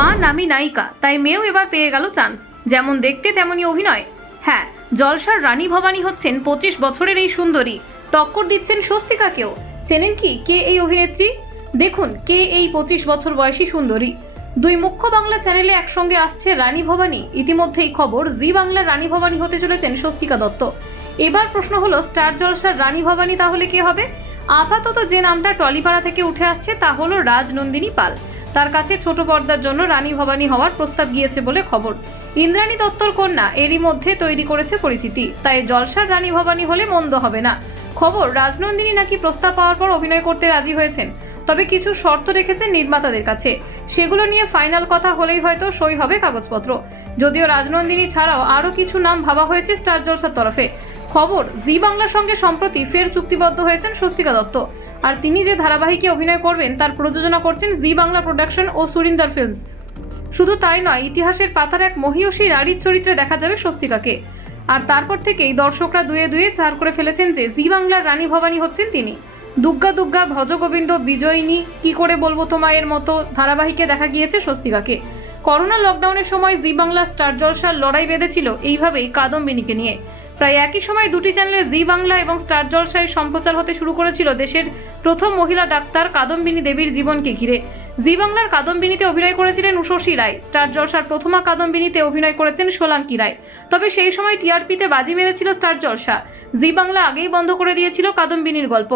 মা নামি নায়িকা, তাই মেয়েও এবার পেয়ে গেল চান্স। যেমন দেখতে তেমনই অভিনয়। হ্যাঁ জলসার রানী ভবানী হচ্ছেন পঁচিশ বছরের এই সুন্দরী। টক্কর দিচ্ছেন স্বস্তিকাকেও। চেনেন কি, কে এই অভিনেত্রী? দেখুন, কে এই পঁচিশ বছর বয়সী সুন্দরী। দুই মুখ্য বাংলা চ্যানেলে একসঙ্গে আসছে রানী ভবানী। ইতিমধ্যেই খবর, জি বাংলার রানী ভবানী হতে চলেছেন স্বস্তিকা দত্ত। এবার প্রশ্ন হলো, স্টার জলসার রানী ভবানী তাহলে কে হবে? আপাতত যে নামটা টলিপাড়া থেকে উঠে আসছে তা হলো রাজনন্দিনী পাল। তার কাছে ছোট পর্দার জন্য রানী ভবানী হওয়ার প্রস্তাব গিয়েছে বলে খবর। ইন্দ্রাণী দত্তর কন্যা এরই মধ্যে তৈরি করেছে পরিচিতি, তাই জলসার রানী ভবানী হলে মন্দ হবে না। খবর, রাজনন্দিনী নাকি প্রস্তাব পাওয়ার পর অভিনয় করতে রাজি হয়েছেন, তবে কিছু শর্ত রেখেছেন নির্মাতাদের কাছে। সেগুলো নিয়ে ফাইনাল কথা হলেই হয়তো সই হবে কাগজপত্র। যদিও রাজনন্দিনী ছাড়াও আরও কিছু নাম ভাবা হয়েছে স্টার জলসার তরফে। খবর, জি বাংলার সঙ্গে সম্প্রতি ফের চুক্তিবদ্ধ হয়েছেন স্বস্তিকা দত্ত। আর তিনি যে ধারাবাহিকে অভিনয় করবেন, তার প্রযোজনা করছেন জি বাংলা প্রোডাকশন ও সুরিন্দর ফিল্মস। শুধু তাই নয়, ইতিহাসের পাতার এক মহিয়সী নারীর চরিত্রে দেখা যাবে স্বস্তিকাকে। আর তারপর থেকেই দর্শকরা দুয়ে দুয়ে চার করে ফেলেছেন যে জি বাংলার রানী ভবানী হচ্ছেন তিনি। দুগ্গা দুগ্গা, ভজগোবিন্দ, বিজয়িনী, কি করে বলব তোমায়ের মতো ধারাবাহিকে দেখা গিয়েছে স্বস্তিকাকে। করোনা লকডাউনের সময় জি বাংলা স্টার জলসার লড়াই বেঁধেছিল এইভাবেই কাদম্বিনীকে নিয়ে। প্রায় একই সময় দুটি চ্যানেলে জি বাংলা এবং স্টার জলসায় সম্প্রচার হতে শুরু করেছিল দেশের প্রথম মহিলা ডাক্তার কাদম্বিনী দেবীর জীবনকে ঘিরে। জি বাংলার কাদম্বিনীতে অভিনয় করেছিলেন উষসী রায়। স্টার জলসার প্রথমা কাদম্বিনীতে অভিনয় করেছেন সোলাঙ্কি রায়। তবে সেই সময় টিআরপিতে বাজি মেরেছিল স্টার জলসা। জি বাংলা আগেই বন্ধ করে দিয়েছিল কাদম্বিনীর গল্প।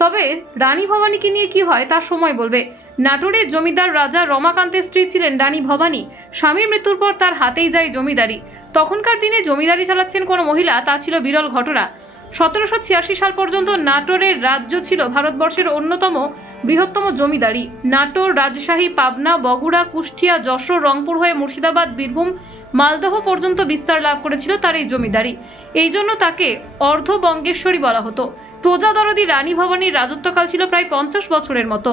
তবে রানী ভবানীকে নিয়ে কি হয় তার সময় বলবে। নাটোরের জমিদার রাজা রমাকান্তের স্ত্রী ছিলেন রানী ভবানী। স্বামীর মৃত্যুর পর তার হাতেই যায় জমিদারি। তখনকার দিনে জমিদারি চালাচ্ছেন কোনো মহিলা, তা ছিল বিরল ঘটনা। সতেরোশো ছিয়াশি সাল পর্যন্ত নাটোরের রাজ্য ছিল ভারতবর্ষের অন্যতম বৃহত্তম জমিদারি। নাটোর, রাজশাহী, পাবনা, বগুড়া, কুষ্টিয়া, যশোর, রংপুর হয়ে মুর্শিদাবাদ, বীরভূম, মালদহ পর্যন্ত বিস্তার লাভ করেছিল তার এই জমিদারি। এই জন্য তাকে অর্ধবঙ্গেশ্বরী বলা হতো। প্রজাদরদি রানী ভবনের রাজত্বকাল ছিল প্রায় পঞ্চাশ বছরের মতো।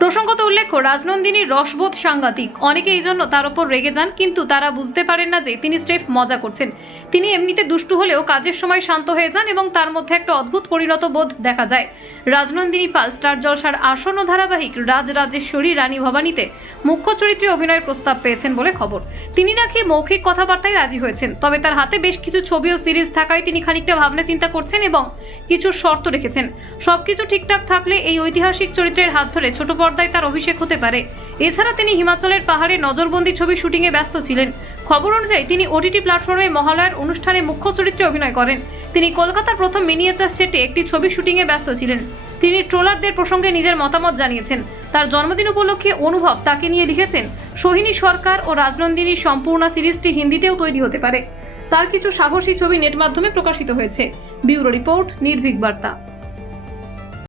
প্রসঙ্গত উল্লেখ্য রাজনন্দিনীর রসবোধ সাংঘাতিক। অনেকে এই জন্য তার ওপর রেগে যান, কিন্তু তারা বুঝতে পারেন না যে তিনি স্রেফ মজা করছেন। তিনি এমনিতে দুষ্টু হলেও কাজের সময় শান্ত হয়ে যান এবং তার মধ্যে একটা অদ্ভুত পরিণত বোধ দেখা যায়। রাজনন্দিনী পাল, স্টার জলসার আসন্ন ধারাবাহিক রাজ রাজেশ্বরী রানী ভবানীতে মুখ্য চরিত্রে অভিনয়ের প্রস্তাব পেয়েছেন বলে খবর। তিনি নাকি মৌখিক কথাবার্তায় রাজি হয়েছেন, তবে তার হাতে বেশ কিছু ছবি ও সিরিজ থাকায় তিনি খানিকটা ভাবনা চিন্তা করছেন এবং কিছু শর্ত রেখেছেন। সবকিছু ঠিকঠাক থাকলে এই ঐতিহাসিক চরিত্রের হাত ধরে ছোট পর্দায় তার অভিষেক হতে পারে। এছাড়া তিনি হিমাচলের পাহাড়ে নজরবন্দি ছবি শুটিংয়ে ব্যস্ত ছিলেন। খবর অনুযায়ী তিনি ওটিটি প্ল্যাটফর্মে মহালয়ার অনুষ্ঠানে মুখ্য চরিত্রে অভিনয় করেন। তিনি কলকাতার প্রথম মিনিয়েচার সেটে একটি ছবি শুটিংয়ে ব্যস্ত ছিলেন। তিনি ট্রোলারদের প্রসঙ্গে নিজের মতামত জানিয়েছেন। তার জন্মদিন উপলক্ষে অনুভব তাকে নিয়ে লিখেছেন, সোহিনী সরকার ও রাজনন্দিনীর সম্পূর্ণ সিরিজটি হিন্দিতেও তৈরি হতে পারে। তার কিছু সাহসী ছবি নেট মাধ্যমে প্রকাশিত হয়েছে। ব্যুরো রিপোর্ট, নির্ভীক বার্তা।